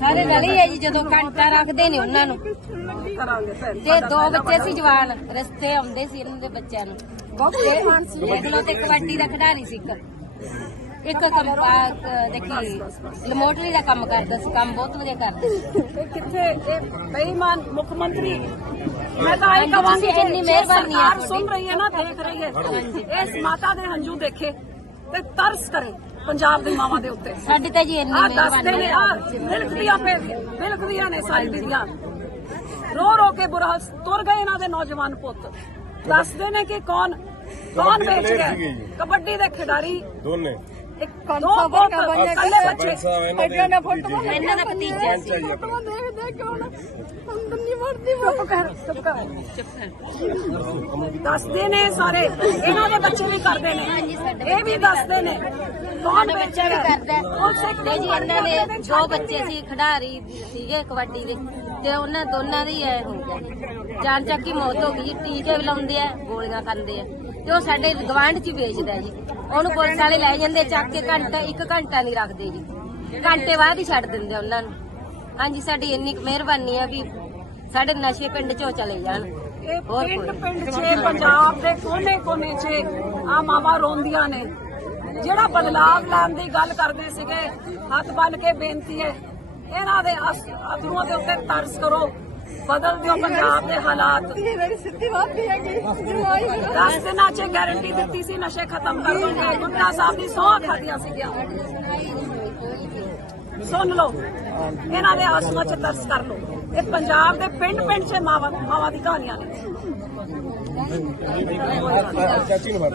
ਸਾਰੇ ਰਲੇ ਹੈ ਜੀ ਜਦੋਂ ਘੰਟਾ ਰੱਖਦੇ ਨੇ ਉਹਨਾਂ ਨੂੰ। ਤੇ ਦੋ ਬੱਚੇ ਸੀ ਜਵਾਨ ਰਸਤੇ ਆਉਂਦੇ ਸੀ ਇਹਨਾਂ ਦੇ ਬੱਚਿਆਂ ਨੂੰ। ਬਹੁਤ ਮਾਨ ਸੀ ਦੇਖ ਲਓ ਤੇ ਕਬੱਡੀ ਦਾ ਖਿਡਾਰੀ ਸੀ ਇੱਕ। ਇੱਕ ਕੰਮ ਆ, ਦੇਖੀ ਲਮੋਟਰੀ ਦਾ ਕੰਮ ਕਰਦਾ ਸੀ ਕੰਮ ਬਹੁਤ ਵਧੀਆ ਕਰਦਾ ਸੀ। ਕਿੱਥੇ ਇਹ ਬੇਈਮਾਨ ਮੁੱਖ ਮੰਤਰੀ? ਮੈਂ ਤਾਂ ਇਹ ਤੁਸੀਂ ਇੰਨੀ ਮਿਹਰਬਾਨੀ ਹੈ ਸੁਣ ਰਹੀ ਹੈ ਨਾ ਦੇਖ ਰਹੀ ਹੈ। ਇਸ ਮਾਤਾ ਦੇ ਹੰਝੂ ਦੇਖੇ ਤੇ ਤਰਸ ਕਰੇ। ਪੰਜਾਬ ਦੀ ਮਾਵਾਂ ਦੇ ਉੱਤੇ। ਸਾਡੀ ਤਾਂ ਜੀ ਇੰਨੀ ਆ ਦੱਸਦੇ ਨੇ ਆ। ਮਿਹਰਬਾਨੀ ਬਿਲਕਦੀਆਂ ਪੇ ਬਿਲਕਦੀਆਂ ਨੇ ਸਾਈ ਦੀਆਂ ਰੋ ਰੋ ਕੇ ਬੁਰਾ ਤੁਰ ਗਏ ਇਹਨਾਂ ਦੇ ਨੌਜਵਾਨ ਪੁੱਤ। ਦੱਸਦੇ ਨੇ ਕਿ ਕੌਣ ਕੌਣ ਵੇਚ ਗਿਆ? ਕਬੱਡੀ ਦੇ ਖਿਡਾਰੀ। ਦੋਨੇ। ਇੱਕ ਦੋ ਪੁੱਤ ਕੱਲੇ ਬੱਚੇ ਸਰਪੰਚ ਸਾਹਿਬ ਇਹਨਾਂ ਦੇ ਭਤੀਜੇ। ਇਹਨਾਂ ਦਾ ਭਤੀਜਾ ਸੀ ਪੰਚ ਆ ਜੀ ਆਪਣਾ। ਚੁੱਪ ਕਰ ਚੁੱਪ ਕਰ। ਦੱਸਦੇ ਨੇ ਸਾਰੇ। ਇਹਨਾਂ ਦੇ ਬੱਚੇ ਵੀ ਕਰਦੇ ਹਾਂਜੀ, ਨੇ ਸਾਡੇ ਇਹ ਵੀ ਦੱਸਦੇ ਨੇ। ਕੌਣ ਸਾਡਾ ਬੱਚਾ ਵੀ ਕਰਦਾ ਹੈ। ਤੇ ਜੀ ਇਹਨਾਂ ਦੇ ਦੋ ਬੱਚੇ ਸੀ ਖਿਡਾਰੀ ਸੀਗੇ ਕਬੱਡੀ ਦੇ। ਤੇ ਉਹਨਾਂ ਦੋਨਾਂ ਦੀ ਐ ਹੋ ਗਿਆ ਜੀ। ਜਾਨ ਚੱਕ ਮੌਤ ਹੋ ਗਈ। ਟੀਕੇ ਵੀ ਲਾਉਂਦੇ ਆ ਗੋਲੀਆਂ ਖਾਂਦੇ ਆ। ਤੇ ਉਹ ਸਾਡੇ ਗਵਾਂਢ ਚ ਵੇਚਦਾ ਜੀ। ਉਹਨੂੰ ਪੁਲਿਸ ਵਾਲੇ ਲੈ ਜਾਂਦੇ ਚੱਕ ਕੇ ਘੰਟਾ ਇੱਕ ਘੰਟਾ ਨਹੀਂ ਰੱਖਦੇ ਜੀ। ਘੰਟੇ ਬਾਅਦ ਹੀ ਛੱਡ ਦਿੰਦੇ ਉਹਨਾਂ ਨੂੰ। ਹਾਂਜੀ ਸਾਡੀ ਇੰਨੀ ਕੁ ਮਿਹਰਬਾਨੀ ਆ ਵੀ ਸਾਡੇ ਨਸ਼ੇ ਪਿੰਡ ਚੋਂ ਚਲੇ ਜਾਣ। ਇਹ ਹੋਰ ਪਿੰਡ ਕੋਈ। ਪਿੰਡ 'ਚ ਪੰਜਾਬ ਦੇ ਕੋਨੇ ਕੋਨੇ 'ਚ ਆ ਮਾਵਾਂ ਰੋਂਦੀਆਂ ਨੇ। ਜਿਹੜਾ ਬਦਲਾਵ ਲੈਣ ਦੀ ਗੱਲ ਕਰਦੇ ਸੀਗੇ ਹੱਥ ਬੰਨ ਕੇ ਬੇਨਤੀ ਹੈ ਇਹਨਾਂ ਦੇ ਅਸ- ਅਥਰੂਆਂ ਦੇ ਉੱਤੇ ਤਰਸ ਕਰੋ। ਬਦਲ ਦਿਓ ਪੰਜਾਬ ਦੇ ਹਾਲਾਤ। ਦਸ ਦਿਨਾਂ 'ਚ ਗਾਰੰਟੀ ਦਿੱਤੀ ਸੀ, ਨਸ਼ੇ ਖਤਮ ਕਰ ਦੋਗੇ। ਗੁੰਡਾ ਸਾਹਿਬ ਦੀ ਸੌਂ ਖਾਦੀਆਂ ਸੀਗੀਆਂ। ਸੁਣ ਲਓ, ਇਹਨਾਂ ਦੇ ਆਸੂਆਂ 'ਚ ਤਰਸ ਕਰ ਲਓ। ਇਹ ਪੰਜਾਬ ਦੇ ਪਿੰਡ ਪਿੰਡ 'ਚ ਮਾਵਾਂ ਮਾਵਾਂ ਦੀ ਕਹਾਣੀਆਂ ਨੇ। ਚਾਚੀ ਨੂੰ ਮਾਰ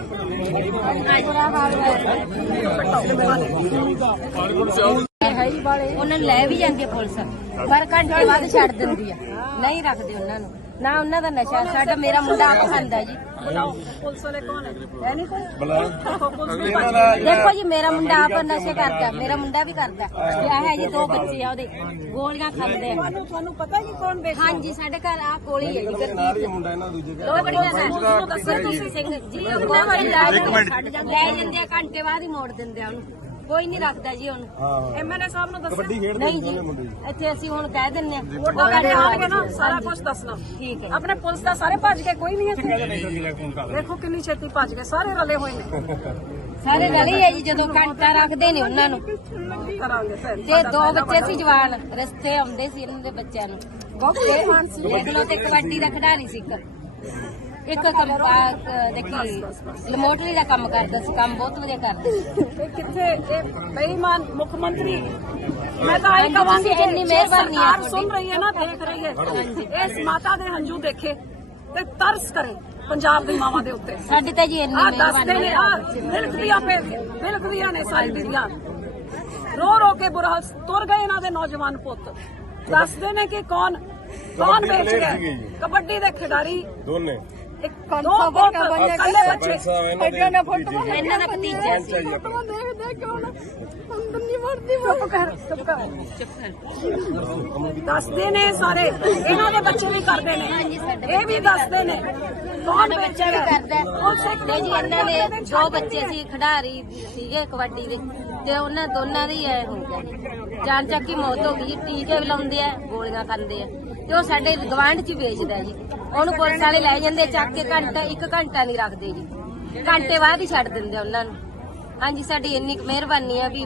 ਉਹਨਾਂ ਨੂੰ ਲੈ ਵੀ ਜਾਂਦੀ ਪੁਲਿਸ। ਪਰ ਘੰਟੇ ਬਾਅਦ ਛੱਡ ਦਿੰਦੀ ਆ। ਨਹੀਂ ਰੱਖਦੇ ਉਹਨਾਂ ਨੂੰ। ਨਾ ਉਹਨਾਂ ਦਾ ਨਸ਼ਾ ਸਾਡਾ ਮੇਰਾ ਮੁੰਡਾ ਆਪ ਖਾਂਦਾ ਜੀ। ਪੁਲਿਸ ਵਾਲੇ ਕੌਣ ਹੈ ਹੈ ਨਹੀਂ ਕੋਈ? ਬਲਾ ਦੇਖੋ ਦਾ ਜੀ ਮੇਰਾ ਮੁੰਡਾ ਆਪ ਨਸ਼ੇ ਕਰਦਾ ਮੇਰਾ ਮੁੰਡਾ ਵੀ ਕਰਦਾ। ਵਿਆਹ ਹੈ ਜੀ ਦੋ ਬੱਚੇ ਆ ਉਹਦੇ। ਗੋਲੀਆਂ ਖਾਂਦੇ ਆ। ਤੁਹਾਨੂੰ ਪਤਾ ਹੀ ਕੌਣ ਵੇਚਦਾ ਹਾਂਜੀ ਸਾਡੇ ਘਰ ਆ ਕੋਲੀ ਹੈ ਜੀ ਨਾਲ ਹੀ ਮੁੰਡਾ ਇਹਨਾਂ ਦੂਜੇ ਦਾ ਦੋ ਬੜੀਆਂ ਦਾ ਦੱਸੋ ਤੁਸੀਂ ਸਿੰਘ। ਜੀ ਉਹ ਬਹੁਤ ਵਾਰੀ ਲੈ ਜਾਂਦੇ ਲੈ ਜਾਂਦੇ ਆ ਘੰਟੇ ਬਾਅਦ ਹੀ ਮੋੜ ਦਿੰਦੇ ਆ ਉਹਨੂੰ। ਕੋਈ ਨਹੀਂ ਰੱਖਦਾ ਜੀ ਉਹਨੂੰ ਹਾਂ। ਐਮਐਲਏ ਸਾਹਿਬ ਨੂੰ ਦੱਸੋ ਕਬੱਡੀ ਖੇਡਦੇ ਨਹੀਂ ਮੁੰਡੇ ਜੀ। ਇੱਥੇ ਅਸੀਂ ਹੁਣ ਕਹਿ ਦਿੰਨੇ ਆ ਵੋਟਾਂ ਲੈਣੇ ਆਣਗੇ ਨਾ ਸਾਰਾ ਕੁਝ ਦੱਸਣਾ। ਠੀਕ ਹੈ। ਆਪਣੇ ਪੁਲਿਸ ਦਾ ਸਾਰੇ ਭੱਜ ਗਏ ਕੋਈ ਨਹੀਂ ਇੱਥੇ। ਦੇਖੋ ਕਿੰਨੀ ਛੇਤੀ ਭੱਜ ਗਏ ਸਾਰੇ ਰਲੇ ਹੋਏ ਨੇ। ਸਾਰੇ ਰਲੇ ਹੈ ਜੀ ਜਦੋਂ ਘੰਟਾ ਰੱਖਦੇ ਨੇ ਉਹਨਾਂ ਨੂੰ। ਕਰਾਂਗੇ ਤੇ ਦੋ ਬੱਚੇ ਸੀ ਜਵਾਨ ਰਸਤੇ ਆਉਂਦੇ ਸੀ ਇਹਨਾਂ ਦੇ ਬੱਚਿਆਂ ਨੂੰ। ਬਹੁਤ ਦੇਖ ਲਓ ਤੇ ਕਬੱਡੀ ਦਾ ਖਿਡਾਰੀ ਸੀ ਇੱਕ। ਇੱਕ ਕੰਮ ਦੇਖੀ ਲਮੋਟਰੀ ਦਾ ਕੰਮ ਕਰਦਾ ਸੀ ਕੰਮ ਬਹੁਤ ਵਧੀਆ ਕਰਦਾ ਸੀ। ਇਹ ਕਿੱਥੇ ਇਹ ਬੇਈਮਾਨ ਮੁੱਖ ਮੰਤਰੀ ਮੈਂ ਤਾਂ ਇਹ ਤੁਸੀਂ ਇੰਨੀ ਮਿਹਰਬਾਨੀ ਤੁਹਾਡੀ। ਸੁਣ ਰਹੀ ਹੈ ਨਾ ਦੇਖ ਰਹੀ ਹੈ ਇਸ ਮਾਤਾ ਦੇ ਹੰਝੂ ਦੇਖੇ ਤੇ ਤਰਸ ਕਰੇ ਪੰਜਾਬ ਦੀ ਮਾਵਾਂ ਦੇ ਉੱਤੇ। ਸਾਡੀ ਤਾਂ ਜੀ ਇੰਨੀ ਮਿਹਰਬਾਨੀ ਆ ਆ ਬਿਲਕਦੀਆਂ ਪੇ ਬਿਲਕਦੀਆਂ ਨੇ ਸਾਈ ਦੀਆਂ ਰੋ ਰੋ ਕੇ ਬੁਰਾ ਤੁਰ ਗਏ ਇਹਨਾਂ ਦੇ ਨੌਜਵਾਨ ਪੁੱਤ। ਦੱਸਦੇ ਨੇ ਕਿ ਕੌਣ ਕੌਣ ਵੇਚ ਗਿਆ? ਕਬੱਡੀ ਦੇ ਖਿਡਾਰੀ। ਦੋਨੇ। ਇੱਕ ਬੱਚੇ ਇਹਨਾਂ ਦੇ ਭਤੀਜੇ। ਸੀ ਪੰਚ ਆ ਜੀ ਆਪਣਾ। ਚੁੱਪ ਕਰ ਚੁੱਪ ਕਰ ਦੱਸਦੇ ਨੇ ਸਾਰੇ। ਇਹਨਾਂ ਦੇ ਬੱਚੇ ਵੀ ਕਰਦੇ ਨੇ। ਹਾਂਜੀ, ਸਾਡੇ ਇਹ ਵੀ ਦੱਸਦੇ ਨੇ। ਕੌਣ ਸਾਡਾ ਬੱਚਾ ਵੀ ਕਰਦਾ। ਹੈ। ਤੇ ਜੀ ਇਹਨਾਂ ਦੇ ਦੋ ਬੱਚੇ ਸੀ ਖਿਡਾਰੀ ਸੀਗੇ ਕਬੱਡੀ ਦੇ ਤੇ ਉਹਨਾਂ ਦੋਨਾਂ ਦੀ ਐ ਹੋ। ਜਾਨ ਚੱਕ ਮੌਤ ਹੋ ਗਈ ਟੀਕੇ ਵੀ ਲਾਉਂਦੇ ਆ ਗੋਲੀਆਂ ਖਾਂਦੇ ਆ। ਤੇ ਉਹ ਸਾਡੇ ਗਵਾਂਢ ਚ ਵੇਚਦਾ ਜੀ। ਉਹਨੂੰ ਪੁਲਿਸ ਵਾਲੇ ਲੈ ਜਾਂਦੇ ਚੱਕ ਕੇ ਘੰਟਾ ਇੱਕ ਘੰਟਾ ਨਹੀਂ ਰੱਖਦੇ ਜੀ। ਘੰਟੇ ਬਾਅਦ ਹੀ ਛੱਡ ਦਿੰਦੇ ਉਹਨਾਂ ਨੂੰ। ਹਾਂਜੀ ਸਾਡੀ ਇੰਨੀ ਮਿਹਰਬਾਨੀ ਆ ਵੀ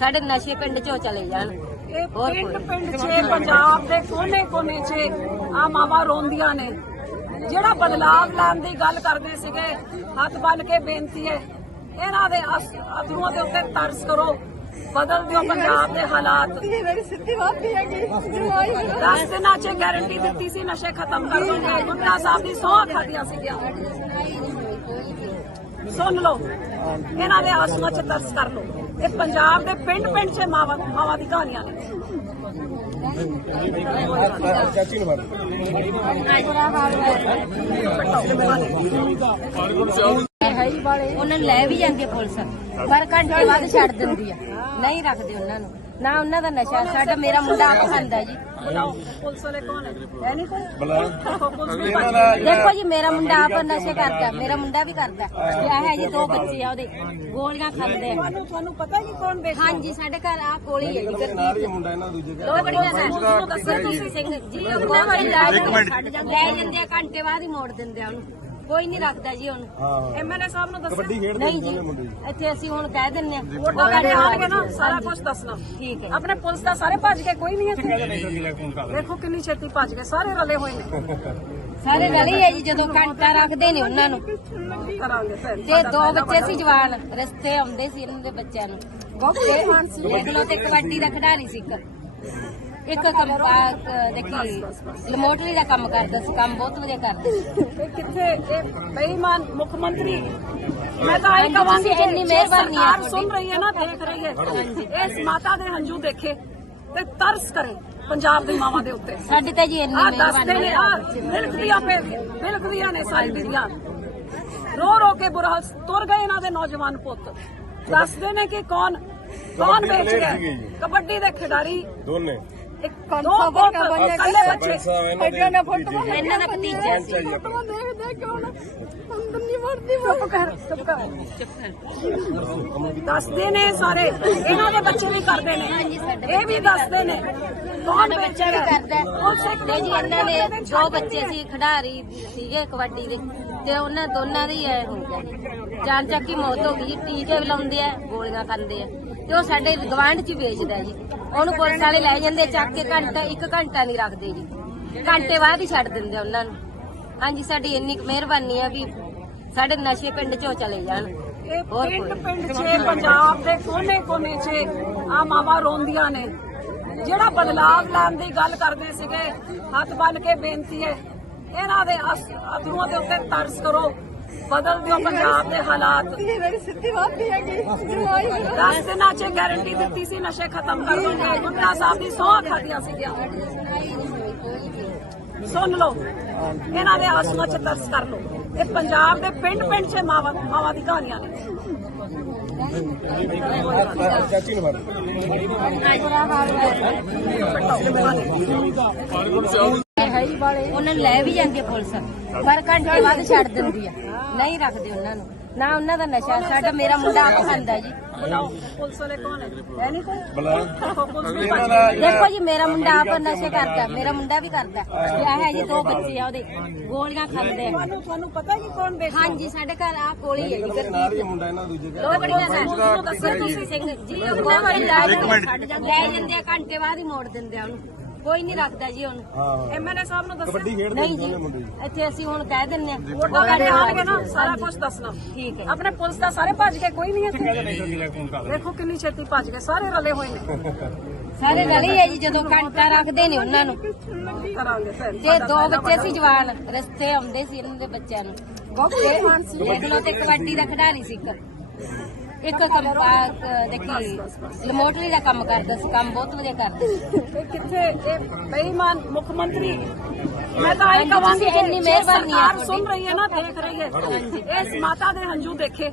ਸਾਡੇ ਨਸ਼ੇ ਪਿੰਡ ਚੋਂ ਚਲੇ ਜਾਣ। ਇਹ ਹੋਰ ਪਿੰਡ। ਪਿੰਡ 'ਚ ਪੰਜਾਬ ਦੇ ਕੋਨੇ ਕੋਨੇ 'ਚ ਆ ਮਾਵਾਂ ਰੋਂਦੀਆਂ ਨੇ। ਜਿਹੜਾ ਬਦਲਾਵ ਲੈਣ ਦੀ ਗੱਲ ਕਰਦੇ ਸੀਗੇ ਹੱਥ ਬੰਨ ਕੇ ਬੇਨਤੀ ਹੈ ਇਹਨਾਂ ਦੇ ਅਥਰੂਆਂ ਦੇ ਉੱਤੇ ਤਰਸ ਕਰੋ। ਬਦਲ ਦਿਓ ਪੰਜਾਬ ਦੇ ਹਾਲਾਤ। ਦਸ ਦਿਨਾਂ 'ਚ ਗਾਰੰਟੀ ਦਿੱਤੀ ਸੀ ਨਸ਼ੇ ਖਤਮ ਕਰ ਦੋਗੇ। ਗੁੰਡਾ ਸਾਹਿਬ ਦੀ ਸੌਂ ਖਾਦੀਆਂ ਸੀਗੀਆਂ। ਸੁਣ ਲਓ। ਇਹਨਾਂ ਦੇ ਆਸੂਆਂ 'ਚ ਤਰਸ ਕਰ ਲਓ। ਇਹ ਪੰਜਾਬ ਦੇ ਪਿੰਡ ਪਿੰਡ 'ਚ ਮਾਵਾਂ ਮਾਵਾਂ ਦੀ ਕਹਾਣੀਆਂ ਨੇ। ਚਾਚੀ ਨੂੰ ਮਾਰ ਉਹਨਾਂ ਨੂੰ ਲੈ ਵੀ ਜਾਂਦੀ ਹੈ ਪੁਲਿਸ। ਪਰ ਘੰਟੇ ਬਾਅਦ ਛੱਡ ਦਿੰਦੀ ਆ। ਨਹੀਂ ਰੱਖਦੇ ਉਹਨਾਂ ਨੂੰ। ਨਾ ਉਹਨਾਂ ਦਾ ਨਸ਼ਾ ਸਾਡਾ ਮੇਰਾ ਮੁੰਡਾ ਆਪ ਖਾਂਦਾ ਜੀ। ਬੁਲਾਓ ਪੁਲਿਸ ਵਾਲੇ ਕੌਣ ਹੈ ਹੈ ਨਹੀਂ ਕੋਈ ਬਲਾ ਦੇਖੋ ਪੁਲਿਸ ਨੂੰ ਇਹਨਾਂ ਦਾ ਦੇਖੋ ਜੀ ਮੇਰਾ ਮੁੰਡਾ ਆਪ ਨਸ਼ੇ ਕਰਦਾ ਮੇਰਾ ਮੁੰਡਾ ਵੀ ਕਰਦਾ। ਹੈ ਜੀ ਦੋ ਬੱਚੇ ਆ ਉਹਦੇ। ਗੋਲੀਆਂ ਖਾਂਦੇ ਆ। ਤੁਹਾਨੂੰ ਪਤਾ ਕੌਣ ਵੇਚਦਾ। ਹਾਂਜੀ ਸਾਡੇ ਘਰ ਆ ਕੋਲੀ ਹੈ ਜੀ ਨਾਲ ਹੀ ਮੁੰਡਾ ਇਹਨਾਂ ਦੂਜੇ ਦਾ ਦੋ ਬੜੀਆਂ ਸਰ ਦੱਸੋ ਤੁਸੀਂ ਸਿੰਘ ਜੀ ਉਹ ਲੈ ਜਾਂਦੇ ਆ ਘੰਟੇ ਬਾਅਦ ਹੀ ਮੋੜ ਦਿੰਦੇ ਆ ਉਹਨੂੰ। ਕੋਈ ਨਹੀਂ ਰੱਖਦਾ ਜੀ ਉਹਨੂੰ ਐਮਐਲਏ ਸਾਹਿਬ ਨੂੰ ਦੱਸੋ ਕਬੱਡੀ ਖੇਡਦੇ ਨਹੀਂ ਜੀ ਇੱਥੇ ਅਸੀਂ ਹੁਣ ਕਹਿ ਦਿੰਨੇ ਆ ਵੋਟਾਂ ਲੈਣੇ ਆਣਗੇ ਨਾ ਸਾਰਾ ਕੁਝ ਦੱਸਣਾ। ਠੀਕ ਹੈ ਆਪਣੇ ਪੁਲਿਸ ਦਾ ਸਾਰੇ ਭੱਜ ਕੇ ਕੋਈ ਨਹੀਂ ਹੈ ਦੇਖੋ ਕਿੰਨੀ ਛੇਤੀ ਭੱਜ ਗਏ ਸਾਰੇ ਰਲੇ ਹੋਏ ਨੇ। ਸਾਰੇ ਰਲੀ ਹੈ ਜੀ ਜਦੋਂ ਘੰਟਾ ਰੱਖਦੇ ਨੇ ਉਹਨਾਂ ਨੂੰ। ਕਰਾਂਗੇ ਫਿਰ। ਤੇ ਦੋ ਬੱਚੇ ਸੀ ਜਵਾਨ ਰਸਤੇ ਆਉਂਦੇ ਸੀ ਇਹਨਾਂ ਦੇ ਬੱਚਿਆਂ ਨੂੰ। ਤੇ ਦੇਖ ਲਓ ਤੇ ਕਬੱਡੀ ਦਾ ਖਿਡਾਰੀ ਸੀ ਇੱਕ। ਇੱਕ ਕੰਮ ਦੇਖੀ ਲਮੋਟਰੀ ਦਾ ਕੰਮ ਕਰਦਾ ਸੀ ਕੰਮ ਬਹੁਤ ਵਧੀਆ ਕਰਦਾ ਸੀ। ਇਹ ਕਿੱਥੇ ਇਹ ਬੇਈਮਾਨ ਮੁੱਖ ਮੰਤਰੀ। ਮੈਂ ਤਾਂ ਇਹ ਤੁਸੀਂ ਇੰਨੀ ਮਿਹਰਬਾਨੀ ਹੈ ਸੁਣ ਰਹੀ ਹੈ ਨਾ ਦੇਖ ਰਹੀ ਹੈ। ਇਸ ਮਾਤਾ ਦੇ ਹੰਝੂ ਦੇਖੇ ਤੇ ਤਰਸ ਕਰੇ ਪੰਜਾਬ ਦੀ ਮਾਵਾਂ ਦੇ ਉੱਤੇ। ਸਾਡੀ ਤਾਂ ਜੀ ਇੰਨੀ ਮਿਹਰਬਾਨੀ ਹੈ ਆ। ਮਿਲਕਦੀਆਂ ਪੇ ਮਿਲਕਦੀਆਂ ਨੇ ਸਾਰੀ ਬੀਬੀਆਂ ਰੋ ਰੋ ਕੇ ਬੁਰਾ ਤੁਰ ਗਏ ਇਹਨਾਂ ਦੇ ਨੌਜਵਾਨ ਪੁੱਤ। ਦੱਸਦੇ ਨੇ ਕਿ ਕੌਣ ਕੌਣ ਵੇਚ ਗਿਆ? ਕਬੱਡੀ ਦੇ ਖਿਡਾਰੀ। ਦੋਨੇ। ਇੱਕ ਦੋ ਕੱਲੇ ਬੱਚੇ। ਇਹਨਾਂ ਦੇ ਫੋਟੋ ਸੀ। ਚਾਹੀਏ ਚੁੱਪ ਕਰ ਚੁੱਪ ਕਰ। ਦੱਸਦੇ ਨੇ ਸਾਰੇ। ਇਹਨਾਂ ਦੇ ਬੱਚੇ ਵੀ ਕਰਦੇ ਨੇ। ਇਹ ਵੀ ਦੱਸਦੇ ਨੇ। ਕੌਣ ਸਾਡਾ ਬੱਚਾ ਵੀ ਵੇਚੇਗਾ ਕਰਦਾ ਹੈ। ਤੇ ਜੀ ਇਹਨਾਂ ਦੇ ਦੋ ਬੱਚੇ ਸੀ ਖਿਡਾਰੀ ਸੀਗੇ ਕਬੱਡੀ ਦੇ। ਤੇ ਉਹਨਾਂ ਦੋਨਾਂ ਦੀ ਐ ਹੋ ਗਿਆ ਜਾਨ ਚੱਕ ਮੌਤ ਹੋ ਗਈ ਜੀ। ਟੀਕੇ ਵੀ ਲਾਉਂਦੇ ਆ ਗੋਲੀਆਂ ਖਾਂਦੇ ਆ। ਤੇ ਉਹ ਸਾਡੇ ਗਵਾਂਢ 'ਚ ਵੇਚਦਾ ਜੀ। ਉਹਨੂੰ ਪੁਲਿਸ ਵਾਲੇ ਲੈ ਜਾਂਦੇ ਚੱਕ ਕੇ ਘੰਟਾ ਇੱਕ ਘੰਟਾ ਨਹੀਂ ਰੱਖਦੇ ਜੀ। ਘੰਟੇ ਬਾਅਦ ਹੀ ਛੱਡ ਦਿੰਦੇ ਉਹਨਾਂ ਨੂੰ। ਹਾਂਜੀ ਸਾਡੀ ਇੰਨੀ ਕੁ ਮਿਹਰਬਾਨੀ ਆ ਵੀ ਸਾਡੇ ਨਸ਼ੇ ਪਿੰਡ 'ਚੋਂ ਚਲੇ ਜਾਣ। ਇਹ ਹੋਰ ਪਿੰਡ ਕੋਈ। ਪਿੰਡ 'ਚ ਪੰਜਾਬ ਦੇ ਕੋਨੇ ਕੋਨੇ 'ਚ ਆ ਮਾਵਾਂ ਰੋਂਦੀਆਂ ਨੇ। ਜਿਹੜਾ ਬਦਲਾਵ ਲੈਣ ਦੀ ਗੱਲ ਕਰਦੇ ਸੀਗੇ ਹੱਥ ਬੰਨ ਕੇ ਬੇਨਤੀ ਹੈ ਇਹਨਾਂ ਦੇ ਅਸ- ਅਥਰੂਆਂ ਦੇ ਉੱਤੇ ਤਰਸ ਕਰੋ। ਬਦਲ ਦਿਓ ਪੰਜਾਬ ਦੇ ਹਾਲਾਤ। ਮੇਰੀ ਸਿੱਧੀ ਬਾਤ ਨਹੀਂ ਹੈਗੀ। ਜਮਾਈ ਹੋਈ ਦਸ ਦਿਨਾਂ 'ਚ ਗਾਰੰਟੀ ਦਿੱਤੀ ਸੀ ਨਸ਼ੇ ਖਤਮ ਕਰ ਦੋਗੇ ਗੁੰਡਾ ਸਾਹਿਬ ਦੀ ਸੌਂ ਖਾਦੀਆਂ ਸੀਗੀਆਂ। ਸੁਣ ਲਓ। ਇਹਨਾਂ ਦੇ ਆਸੂਆਂ 'ਚ ਤਰਸ ਕਰ ਲਓ। ਇਹ ਪੰਜਾਬ ਦੇ ਪਿੰਡ ਪਿੰਡ 'ਚ ਮਾਵਾਂ ਮਾਵਾਂ ਦੀ ਕਹਾਣੀਆਂ ਨੇ। ਚਾਚੀ ਨੂੰ ਫੜ ਉਹਨਾਂ ਨੂੰ ਲੈ ਵੀ ਜਾਂਦੀ ਹੈ ਪੁਲਿਸ। ਪਰ ਘੰਟੇ ਬਾਅਦ ਛੱਡ ਦਿੰਦੀ ਆ। ਨਹੀਂ ਰੱਖਦੇ ਉਹਨਾਂ ਨੂੰ। ਨਾ ਉਹਨਾਂ ਦਾ ਨਸ਼ਾ ਸਾਡਾ ਮੇਰਾ ਮੁੰਡਾ ਆਪ ਖਾਂਦਾ ਜੀ। ਬੁਲਾਓ। ਪੁਲਿਸ ਵਾਲੇ ਕੌਣ ਹੈ? ਹੈ ਨਹੀਂ ਕੋਈ? ਬਲਾ ਦੇਖੋ ਜੀ ਮੇਰਾ ਮੁੰਡਾ ਆਪ ਨਸ਼ੇ ਕਰਦਾ ਮੇਰਾ ਮੁੰਡਾ ਵੀ ਕਰਦਾ। ਵਿਆਹ ਹੈ ਜੀ ਦੋ ਬੱਚੇ ਆ ਉਹਦੇ। ਗੋਲੀਆਂ ਖਾਂਦੇ ਆ। ਤੁਹਾਨੂੰ ਪਤਾ ਕਿ ਕੌਣ ਵੇਚਦਾ ਹਾਂਜੀ ਸਾਡੇ ਘਰ ਆ ਕੋਲੀ ਹੈ ਜੀ ਦੂਜੇ ਦਾ ਦੋ ਬੜੀਆਂ ਸਰ ਦੱਸੋ ਤੁਸੀਂ ਸਿੰਘ। ਜੀ ਉਹ ਬਹੁਤ ਵਾਰੀ ਲੈ ਜਾਂਦੇ ਆ? ਲੈ ਜਾਂਦੇ ਆ ਘੰਟੇ ਬਾਅਦ ਹੀ ਮੋੜ ਦਿੰਦੇ ਆ ਉਹਨੂੰ। ਕੋਈ ਨਹੀਂ ਰੱਖਦਾ ਜੀ ਉਹਨੂੰ। ਐਮਐਲਏ ਸਾਹਿਬ ਨੂੰ ਦੱਸੋ ਕਬੱਡੀ ਖੇਡਦੇ ਨਹੀਂ ਜੀ। ਇੱਥੇ ਅਸੀਂ ਹੁਣ ਕਹਿ ਦਿੰਨੇ ਆ ਵੋਟਾਂ ਲੈਣੇ ਆਣਗੇ ਨਾ ਸਾਰਾ ਕੁਝ ਦੱਸਣਾ। ਠੀਕ ਹੈ। ਆਪਣੇ ਪੁਲਿਸ ਦਾ ਸਾਰੇ ਭੱਜ ਕੇ ਕੋਈ ਨਹੀਂ ਹੈ ਦੇਖੋ ਕਿੰਨੀ ਛੇਤੀ ਭੱਜ ਗਏ ਸਾਰੇ ਰਲੇ ਹੋਏ ਨੇ। ਸਾਰੇ ਰਲੀ ਹੈ ਜੀ ਜਦੋਂ ਘੰਟਾ ਰੱਖਦੇ ਨੇ ਉਹਨਾਂ ਨੂੰ। ਤੇ ਦੋ ਬੱਚੇ ਸੀ ਜਵਾਨ ਰਸਤੇ ਆਉਂਦੇ ਸੀ ਇਹਨਾਂ ਦੇ ਬੱਚਿਆਂ ਨੂੰ। ਤੇ ਦੇਖ ਲਓ ਤੇ ਕਬੱਡੀ ਦਾ ਖਿਡਾਰੀ ਸੀ ਇੱਕ। ਇੱਕ ਦੇਖੀ ਲਮੋਟਰੀ ਦਾ ਕੰਮ ਕਰਦਾ ਸੀ ਕੰਮ ਬਹੁਤ ਵਧੀਆ ਕਰਦਾ ਸੀ। ਇਹ ਕਿੱਥੇ ਇਹ ਬੇਈਮਾਨ ਮੁੱਖ ਮੰਤਰੀ ਮੈਂ ਤਾਂ ਇਹ ਹਾਂਜੀ, ਕਵਾਂਗੀ ਇੰਨੀ ਮਿਹਰਬਾਨੀ ਹੈ। ਸੁਣ ਰਹੀ ਹੈ ਨਾ ਦੇਖ ਰਹੀ ਹੈ ਇਸ ਮਾਤਾ ਦੇ ਹੰਝੂ ਦੇਖੇ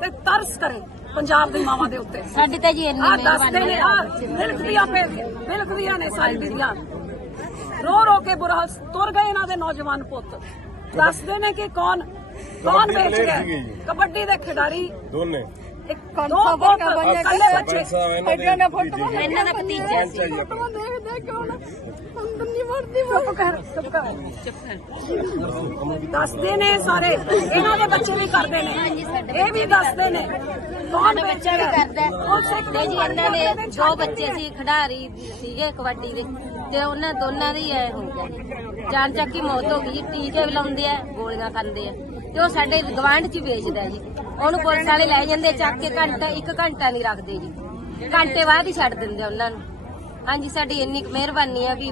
ਤੇ ਤਰਸ ਕਰੇ ਪੰਜਾਬ ਦੀ ਮਾਵਾਂ ਦੇ ਉੱਤੇ। ਸਾਡੀ ਤਾਂ ਜੀ ਇੰਨੀ ਮਿਹਰਬਾਨੀ ਆ। ਮਿਲਕਦੀਆਂ ਪੇ ਮਿਲਕਦੀਆਂ ਨੇ ਸਾਰੀ ਬੀਬੀਆਂ। ਰੋ ਰੋ ਕੇ ਬੁਰਾ ਤੁਰ ਗਏ ਇਹਨਾਂ ਦੇ ਨੌਜਵਾਨ ਪੁੱਤ। ਦੱਸਦੇ ਨੇ ਕਿ ਕੌਣ ਕੌਣ ਵੇਚ ਗਿਆ? ਕਬੱਡੀ ਦੇ ਖਿਡਾਰੀ ਦੋਨੇ। ਇੱਕ ਦੋ ਪੁੱਤ ਕੱਲੇ ਬੱਚੇ ਇਹਨਾਂ ਫੋਟੋ ਇਹਨਾਂ ਦਾ ਭਤੀਜਾ ਸੀ। ਦੇਖ ਦੇਖ ਕੇ ਹੁਣ ਅੰਦਰ ਨਹੀਂ ਵੜਦੀ ਚੁੱਪ ਕਰ ਚੁੱਪ ਕਰ। ਕਰ ਦੱਸਦੇ ਨੇ ਸਾਰੇ। ਇਹਨਾਂ ਦੇ ਬੱਚੇ ਵੀ ਕਰਦੇ ਨੇ। ਇਹ ਵੀ ਦੱਸਦੇ ਨੇ। ਕੌਣ ਸਾਡਾ ਬੱਚਾ ਵੀ ਕਰਦਾ ਹੈ। ਤੇ ਜੀ ਇਹਨਾਂ ਦੇ ਦੋ ਬੱਚੇ ਸੀ ਖਿਡਾਰੀ ਸੀਗੇ ਕਬੱਡੀ ਦੇ। ਤੇ ਉਹਨਾਂ ਦੋਨਾਂ ਦੀ ਐ ਹੋ ਗਿਆ ਜਾਨ ਚੱਕ ਦੀ ਮੌਤ ਹੋ ਗਈ। ਜੀ ਟੀਕੇ ਵੀ ਲਾਉਂਦੇ ਆ ਗੋਲੀਆਂ ਖਾਂਦੇ ਆ। ਤੇ ਉਹ ਸਾਡੇ ਗਵਾਂਢ 'ਚ ਵੇਚਦਾ ਜੀ। ਉਹਨੂੰ ਪੁਲਿਸ ਵਾਲੇ ਲੈ ਜਾਂਦੇ ਚੱਕ ਕੇ ਘੰਟਾ ਇੱਕ ਘੰਟਾ ਨਹੀਂ ਰੱਖਦੇ ਜੀ। ਘੰਟੇ ਬਾਅਦ ਹੀ ਛੱਡ ਦਿੰਦੇ ਉਹਨਾਂ ਨੂੰ। ਹਾਂਜੀ ਸਾਡੀ ਇੰਨੀ ਕੁ ਮਿਹਰਬਾਨੀ ਆ ਵੀ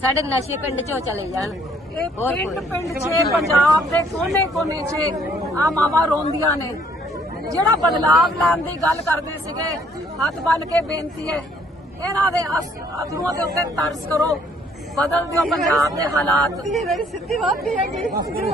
ਸਾਡੇ ਨਸ਼ੇ ਪਿੰਡ 'ਚੋਂ ਚਲੇ ਜਾਣ। ਇਹ ਹੋਰ ਪਿੰਡ 'ਚ ਪੰਜਾਬ ਦੇ ਕੋਨੇ ਕੋਨੇ 'ਚ ਆ ਮਾਵਾਂ ਰੋਂਦੀਆਂ ਨੇ। ਜਿਹੜਾ ਬਦਲਾਵ ਲੈਣ ਦੀ ਗੱਲ ਕਰਦੇ ਸੀਗੇ ਹੱਥ ਬੰਨ ਕੇ ਬੇਨਤੀ ਹੈ ਇਹਨਾਂ ਦੇ ਅਥਰੂਆਂ ਦੇ ਉੱਤੇ ਤਰਸ ਕਰੋ। ਬਦਲ ਦਿਓ ਪੰਜਾਬ ਦੇ ਹਾਲਾਤ। ਮੇਰੀ ਸਿੱਧੀ ਬਾਤ ਨਹੀਂ ਹੈਗੀ।